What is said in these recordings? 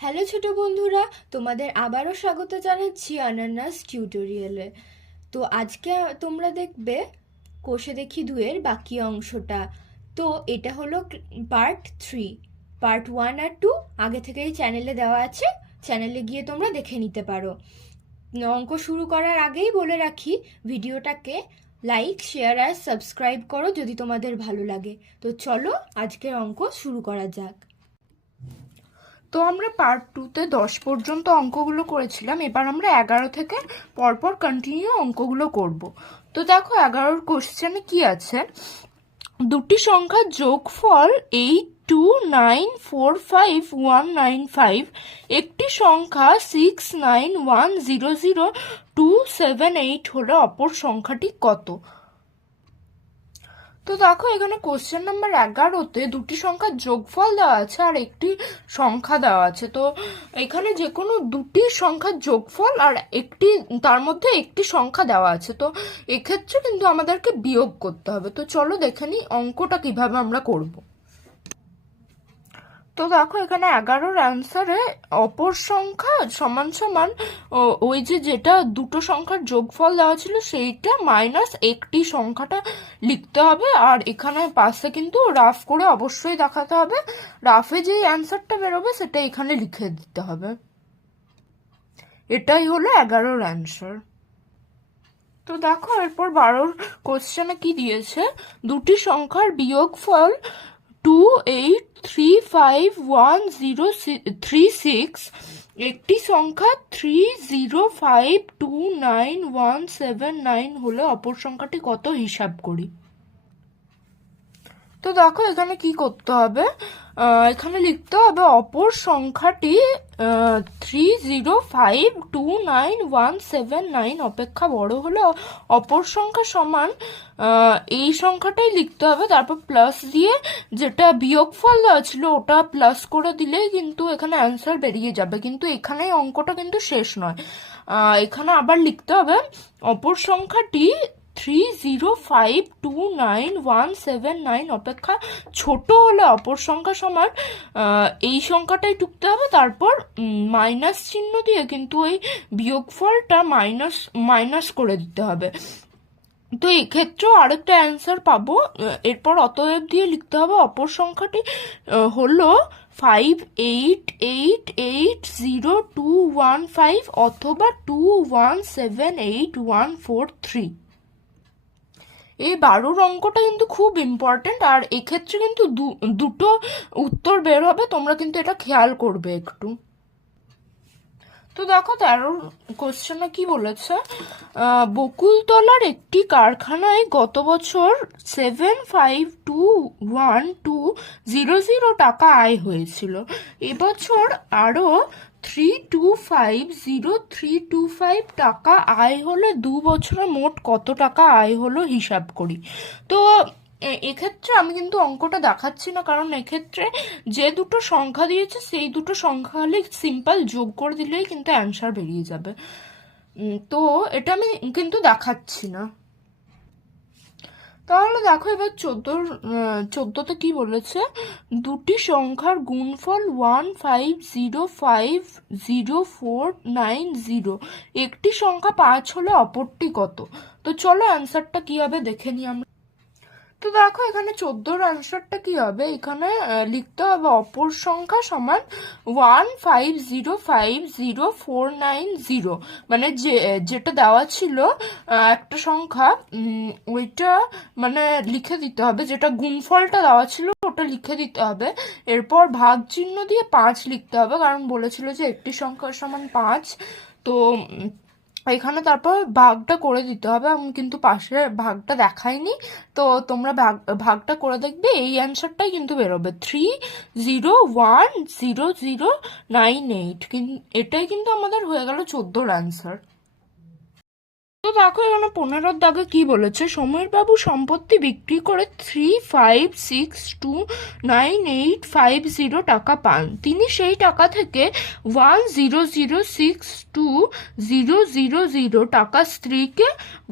Hello ছোট বন্ধুরা, তোমাদের আবারও স্বাগত জানাচ্ছি অনন্যাস টিউটোরিয়ালে। তো আজকে তোমরা দেখবে কোষে দেখি দুয়ের বাকি অংশটা। তো এটা হলো পার্ট 3। পার্ট 1 আর 2 আগে থেকেই চ্যানেলে দেওয়া আছে, চ্যানেলে গিয়ে তোমরা দেখে নিতে পারো। অঙ্ক শুরু করার আগেই বলে রাখি, ভিডিওটাকে লাইক, শেয়ার আর সাবস্ক্রাইব করো যদি তোমাদের ভালো লাগে। তো চলো আজকের অঙ্ক শুরু করা যাক। তো আমরা পার্ট 2-তে 10 পর্যন্ত অঙ্কগুলো করেছিলাম। এবার আমরা 11 থেকে পরপর কন্টিনিউ অঙ্কগুলো করব। তো দেখো 11 কোশ্চেনে কি আছে, দুটি সংখ্যার যোগফল 82945195, একটি সংখ্যা 69100278 হলে অপর সংখ্যাটি কত? তো দেখো এখানে কোশ্চেন নাম্বার 11-তে দুটি সংখ্যার যোগফল দেওয়া আছে আর একটি সংখ্যা দেওয়া আছে। তো এখানে যে কোনো দুটি সংখ্যার যোগফল আর একটি, তার মধ্যে একটি সংখ্যা দেওয়া আছে। তো এক্ষেত্রে কিন্তু আমাদেরকে বিয়োগ করতে হবে। তো চলো দেখে নিই অঙ্কটা কিভাবে আমরা করব। তো দেখো এখানে 11-র অ্যান্সারে অপর সংখ্যা সমান সমান ওই যেটা দুটো সংখ্যার যোগফল দেওয়া ছিল সেইটা মাইনাস একটি সংখ্যাটা লিখতে হবে। আর এখানে পাশে কিন্তু রাফ করে অবশ্যই দেখাতে হবে, রাফে যেই অ্যান্সারটা বেরোবে সেটা এখানে লিখে দিতে হবে। এটাই হলো 11-র অ্যান্সার। তো দেখো এরপর 12-র কোশ্চেনে কি দিয়েছে, দুটি সংখ্যার বিয়োগফল 28351036, একটি সংখ্যা 30529179 হলে অপর সংখ্যাটি কত হিসাব করি। তো দেখো এখানে কি করতে হবে, এখানে লিখতে হবে অপর সংখ্যাটি 30529179 অপেক্ষা বড় হলে অপর সংখ্যা সমান এই সংখ্যাটাই লিখতে হবে, তারপর প্লাস দিয়ে যেটা বিয়োগফল দেওয়া ছিল ওটা প্লাস করে দিলেই কিন্তু এখানে অ্যান্সার বেরিয়ে যাবে। কিন্তু এখানে অঙ্কটা কিন্তু শেষ নয়, এখানে আবার লিখতে হবে অপর সংখ্যাটি 30529179 অপেক্ষা ছোট হলে অপর সংখ্যা সমান এই সংখ্যাটাই টুকতে হবে, তারপর মাইনাস চিহ্ন দিয়ে কিন্তু ওই বিয়োগফলটা মাইনাস মাইনাস করে দিতে হবে। তো এক্ষেত্রেও আরেকটা অ্যান্সার পাবো। এরপর অতএব দিয়ে লিখতে হবে অপর সংখ্যাটি হলো 58880215 অথবা 2178143। এই 12-র অঙ্কটা কিন্তু খুব ইম্পর্টেন্ট, আর এক্ষেত্রে কিন্তু দুটো উত্তর বের হবে, তোমরা কিন্তু এটা খেয়াল করবে একটু। তো দেখো 13-র কোশ্চেনে কি বলেছে, বকুলতলার একটি কারখানায় গত বছর 7521,200 টাকা আয় হয়েছিল। এবছর আরও 325,0325 টাকা আয় হলে 2 বছরে মোট কত টাকা আয় হলো হিসাব করি। তো এক্ষেত্রে আমি কিন্তু অঙ্কটা দেখাচ্ছি না, কারণ এক্ষেত্রে যে দুটো সংখ্যা দিয়েছে সেই দুটো সংখ্যা খালি সিম্পল যোগ করে দিলেই কিন্তু অ্যান্সার বেরিয়ে যাবে। তো এটা আমি কিন্তু দেখাচ্ছি না। তাহলে দেখো এবার 14তে কি বলেছে, দুটি সংখ্যার গুণফল 15050490, একটি সংখ্যা 5 হলে অপরটি কত। তো চলো অ্যান্সারটা কি হবে দেখে নিই আমরা। তো দেখো এখানে 14-র অ্যান্সারটা কি হবে, এখানে লিখতে হবে অপর সংখ্যা সমান 15050490, মানে যেটা দেওয়া ছিল একটা সংখ্যা ওইটা মানে লিখে দিতে হবে, যেটা গুণফলটা দেওয়া ছিল ওটা লিখে দিতে হবে। এরপর ভাগ চিহ্ন দিয়ে 5 লিখতে হবে, কারণ বলেছিল যে একটি সংখ্যা সমান 5। তো এখানে তারপর ভাগটা করে দিতে হবে, আমি কিন্তু পাশে ভাগটা দেখাইনি। তো তোমরা ভাগটা করে দেখবে, এই অ্যান্সারটাই কিন্তু বেরোবে 30100098। এটাই কিন্তু আমাদের হয়ে গেল 14-র অ্যান্সার। তো দেখো এখানে 15 দাগে কি বলেছে, সমীরবাবু সম্পত্তি বিক্রি করে 35629850 টাকা পান। তিনি সেই টাকা থেকে 100,620,000 টাকা স্ত্রীকে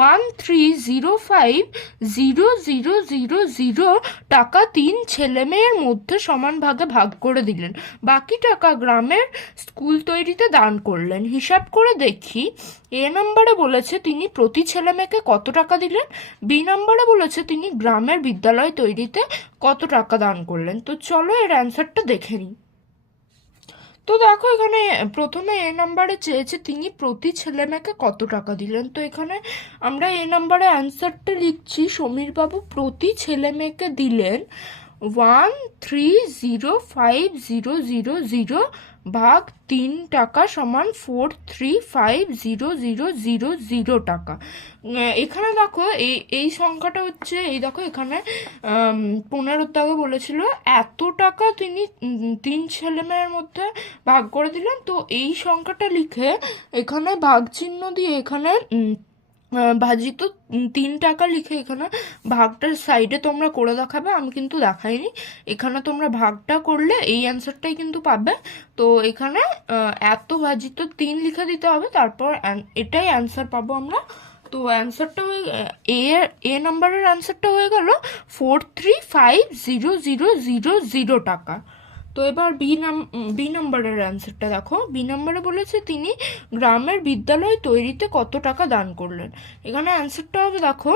130,500,000 টাকা 3 ছেলে মেয়ের মধ্যে সমান ভাগে ভাগ করে দিলেন। বাকি টাকা গ্রামের স্কুল তৈরিতে দান করলেন। হিসাব করে দেখি, এ নম্বরে বলেছে তিনি প্রতি ছেলে মেয়েকে কত টাকা দিলেন, বি নম্বরে বলেছে তিনি গ্রামের বিদ্যালয় তৈরিতে কত টাকা দান করলেন। তো চলো এর অ্যান্সারটা দেখে নিই। তো দেখো এখানে প্রথমে এ নাম্বারে চেয়েছে তিনি প্রতি ছেলে মেয়েকে কত টাকা দিলেন। তো এখানে আমরা এ নাম্বারে অ্যান্সারটা লিখছি, সমীরবাবু প্রতি ছেলে মেয়েকে দিলেন 130,500,000 ভাগ 3 টাকা সমান 435,000 টাকা। এখানে দেখো এই সংখ্যাটা হচ্ছে, এই দেখো এখানে 15 দাগে বলেছিল এত টাকা তিনি 3 ছেলে মেয়ের মধ্যে ভাগ করে দিলেন। তো এই সংখ্যাটা লিখে এখানে ভাগ চিহ্ন দিয়ে এখানে ভাজিত 3 টাকা লিখে এখানে ভাগটার সাইডে তোমরা করে দেখাবে, আমি কিন্তু দেখাইনি। এখানে তোমরা ভাগটা করলে এই অ্যান্সারটাই কিন্তু পাবে। তো এখানে এত ভাজিত 3 লিখে দিতে হবে, তারপর এটাই অ্যান্সার পাবো আমরা। তো অ্যান্সারটা এ নাম্বারের অ্যান্সারটা হয়ে গেল 435,000 টাকা। তো এবার বি নাম্বারের অ্যান্সারটা দেখো, বি নাম্বারে বলেছে তিনি গ্রামের বিদ্যালয় তৈরিতে কত টাকা দান করলেন। এখানে অ্যান্সারটা হবে দেখো,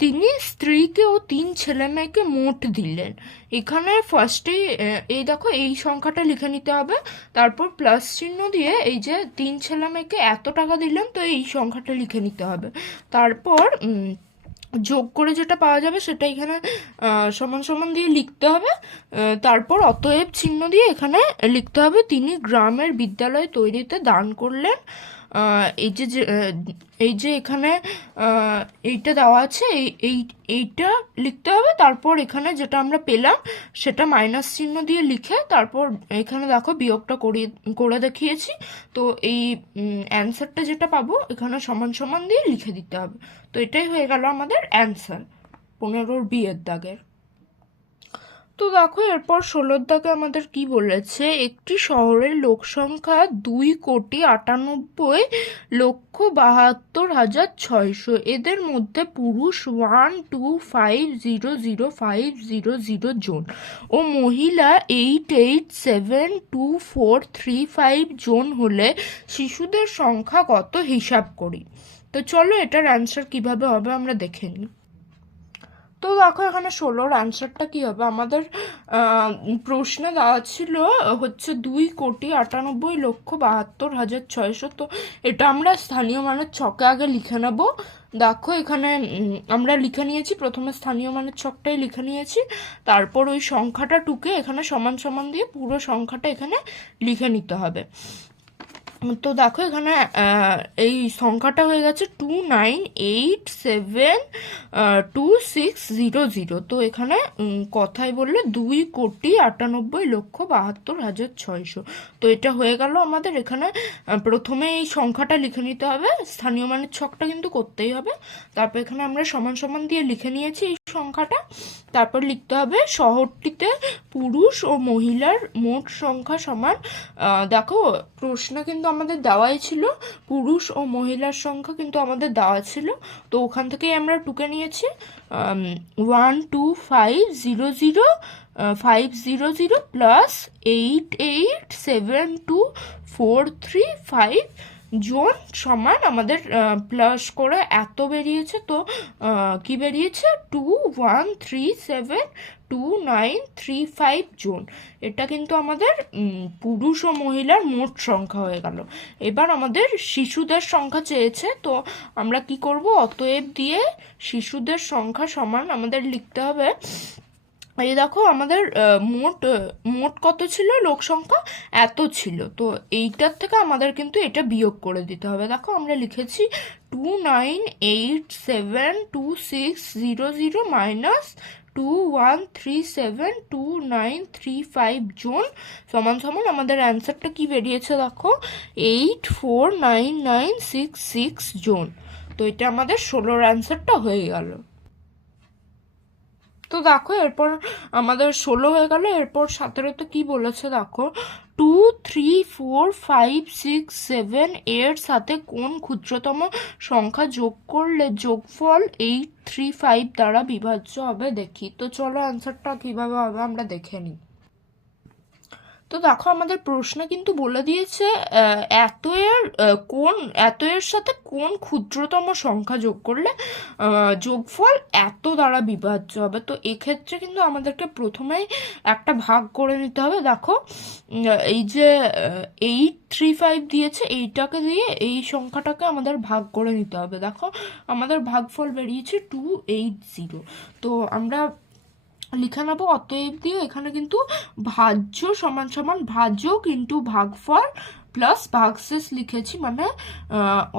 তিনি স্ত্রীকে ও 3 ছেলে মেয়েকে মোট দিলেন। এখানে ফার্স্টেই এই দেখো এই সংখ্যাটা লিখে নিতে হবে, তারপর প্লাস চিহ্ন দিয়ে এই যে 3 ছেলে মেয়েকে এত টাকা দিলেন, তো এই সংখ্যাটা লিখে নিতে হবে। তারপর যোগ করে যেটা পাওয়া যাবে সেটা এখানে সমান সমান দিয়ে লিখতে হবে। তারপর অতএব চিহ্ন দিয়ে এখানে লিখতে হবে তিনি গ্রামের বিদ্যালয় তৈরিতে দান করলেন। এই যে এখানে এইটা দেওয়া আছে, এইটা লিখতে হবে। তারপর এখানে যেটা আমরা পেলাম সেটা মাইনাস চিহ্ন দিয়ে লিখে তারপর এখানে দেখো বিয়োগটা করে দেখিয়েছি। তো এই অ্যান্সারটা যেটা পাবো এখানে সমান সমান দিয়ে লিখে দিতে হবে। তো এটাই হয়ে গেল আমাদের অ্যান্সার 15 বিয়ের দাগের। তো দেখো এরপর 16 দাগে আমাদের কি বলেছে, একটি শহরের লোক সংখ্যা 2,98,72,600। এদের মধ্যে পুরুষ 125,005,000 জন ও মহিলা 88,72435 জন হলে শিশুদের সংখ্যা কত হিসাব করি। তো চলো এটার অ্যান্সার কিভাবে হবে আমরা দেখে নিই। তো দেখো এখানে 16-র অ্যান্সারটা কি হবে, আমাদের প্রশ্নে দেওয়া ছিল হচ্ছে 2,98,72,600। তো এটা আমরা স্থানীয় মানের ছকে আগে লিখে নেব। দেখো এখানে আমরা লিখে নিয়েছি, প্রথমে স্থানীয় মানের ছকটাই লিখে নিয়েছি, তারপর ওই সংখ্যাটা টুকে এখানে সমান সমান দিয়ে পুরো সংখ্যাটা এখানে লিখে নিতে হবে। তো দেখো এখানে এই সংখ্যাটা হয়ে গেছে 2,98,726,000। তো এখানে কথায় বললে 2,98,72,600। তো এটা হয়ে গেল আমাদের। এখানে প্রথমে এই সংখ্যাটা লিখে নিতে হবে, স্থানীয় মানের ছকটা কিন্তু করতেই হবে। তারপর এখানে আমরা সমান সমান দিয়ে লিখে নিয়েছি এই সংখ্যাটা। তারপর লিখতে হবে শহরটিতে পুরুষ ও মহিলার মোট সংখ্যা সমান, দেখো প্রশ্ন কিন্তু আমাদের দেওয়াই ছিল, পুরুষ ও মহিলার সংখ্যা কিন্তু আমাদের দেওয়া ছিল। তো ওখান থেকেই আমরা টুকে নিয়েছি 125,005,000 প্লাস 88,72435 জন সমান আমাদের প্লাস করে এত বেরিয়েছে। তো কি বেরিয়েছে 21372935 জন। এটা কিন্তু আমাদের পুরুষ ও মহিলার মোট সংখ্যা হয়ে গেল। এবার আমাদের শিশুদের সংখ্যা চেয়েছে, তো আমরা কি করব, অতএব দিয়ে শিশুদের সংখ্যা সমান আমাদের লিখতে হবে, এই দেখো আমাদের মোট কত ছিল, লোক সংখ্যা এত ছিল। তো এইটার থেকে আমাদের কিন্তু এটা বিয়োগ করে দিতে হবে। দেখো আমরা লিখেছি 2,98,726,000 মাইনাস 2,137,2935 জন সমান সমান আমাদের অ্যান্সারটা কি বেরিয়েছে দেখো 84,9966 জন। তো এটা আমাদের 16-র অ্যান্সারটা হয়ে গেল। তো দেখো এরপর আমাদের 16 হয়ে গেল। এরপর 17তে কি বলেছে দেখো, 2, 3, 4, 5, 6, 7 এর সাথে কোন ক্ষুদ্রতম সংখ্যা যোগ করলে যোগফল 8, 3, 5 দ্বারা বিভাজ্য হবে দেখি। তো চলো অ্যান্সারটা কিভাবে হবে আমরা দেখে নিই। তো দেখো আমাদের প্রশ্ন কিন্তু বলে দিয়েছে এত এর সাথে কোন ক্ষুদ্রতম সংখ্যা যোগ করলে যোগফল এত দ্বারা বিভাজ্য হবে। তো এক্ষেত্রে কিন্তু আমাদেরকে প্রথমেই একটা ভাগ করে নিতে হবে। দেখো এই যে 8, 3, 5 দিয়েছে, এইটাকে দিয়ে এই সংখ্যাটাকে আমাদের ভাগ করে নিতে হবে। দেখো আমাদের ভাগফল বেরিয়েছে 280। তো আমরা লিখে নেবো অতএব দিয়ে, এখানে কিন্তু ভাজ্য সমান সমান ভাজক ইন্টু ভাগফল প্লাস ভাগশেষ লিখেছি, মানে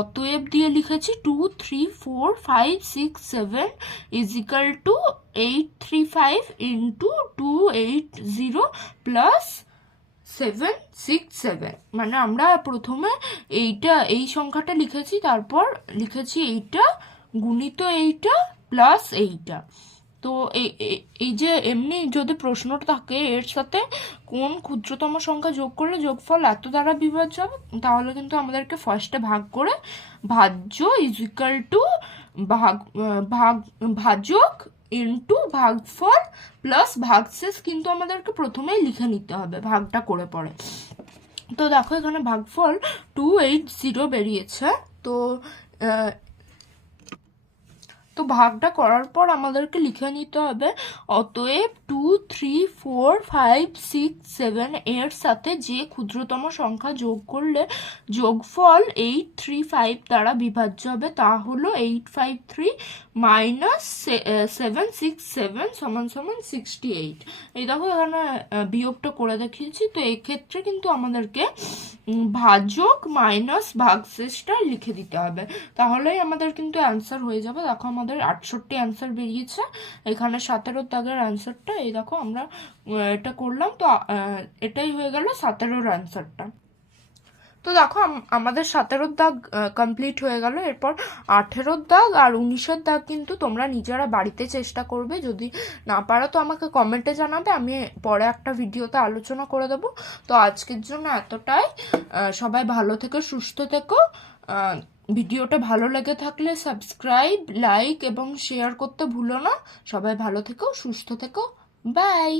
অতএব দিয়ে লিখেছি 2, 3, 4, 5, 6, 7 is equal to 8, 3, 5 into 280 plus 7, 6, 7। মানে আমরা প্রথমে এই সংখ্যাটা লিখেছি, তারপর লিখেছি এইটা গুণিত এইটা প্লাস এইটা। তো এই যে এমনি যদি প্রশ্নটা থাকে এর সাথে কোন ক্ষুদ্রতম সংখ্যা যোগ করলে যোগফল এত দ্বারা বিভাজ্য হবে, তাহলে কিন্তু আমাদেরকে ফার্স্টে ভাগ করে ভাজ্য ইজ ইকাল টু ভাজক ইন্টু ভাগফল প্লাস ভাগশেষ কিন্তু আমাদেরকে প্রথমেই লিখে নিতে হবে ভাগটা করে পরে। তো দেখো এখানে ভাগফল 280 বেরিয়েছে। তো ভাগটা করার পর আমাদেরকে লিখে নিতে হবে অতএব 2, 3, 4, 5, 6, 7 এর সাথে যে ক্ষুদ্রতম সংখ্যা যোগ করলে যোগফল 8, 3, 5 দ্বারা বিভাজ্য হবে তা হলো 853 মাইনাস 767 সমান সমান 68। এই দেখো এখানে বিয়োগটা করে দেখিয়েছি। তো এই ক্ষেত্রে কিন্তু আমাদেরকে ভাজক মাইনাস ভাগশেষটা লিখে দিতে হবে, তাহলেই আমাদের কিন্তু অ্যান্সার হয়ে যাবে। দেখো আমাদের 68 অ্যান্সার বেরিয়েছে। এখানে 17 দাগের অ্যান্সারটা এই দেখো আমরা এটা করলাম। তো এটাই হয়ে গেল 17-র অ্যান্সারটা। তো দেখো আমাদের 17-র দাগ কমপ্লিট হয়ে গেল। এরপর 18-র দাগ আর 19-এর দাগ কিন্তু তোমরা নিজেরা বাড়িতে চেষ্টা করবে, যদি না পারো তো আমাকে কমেন্টে জানাবে, আমি পরে একটা ভিডিওতে আলোচনা করে দেবো। তো আজকের জন্য এতটাই। সবাই ভালো থেকো, সুস্থ থেকো। ভিডিওটা ভালো লেগে থাকলে সাবস্ক্রাইব, লাইক এবং শেয়ার করতে ভুলো না। সবাই ভালো থেকো, সুস্থ থেকো, বাই।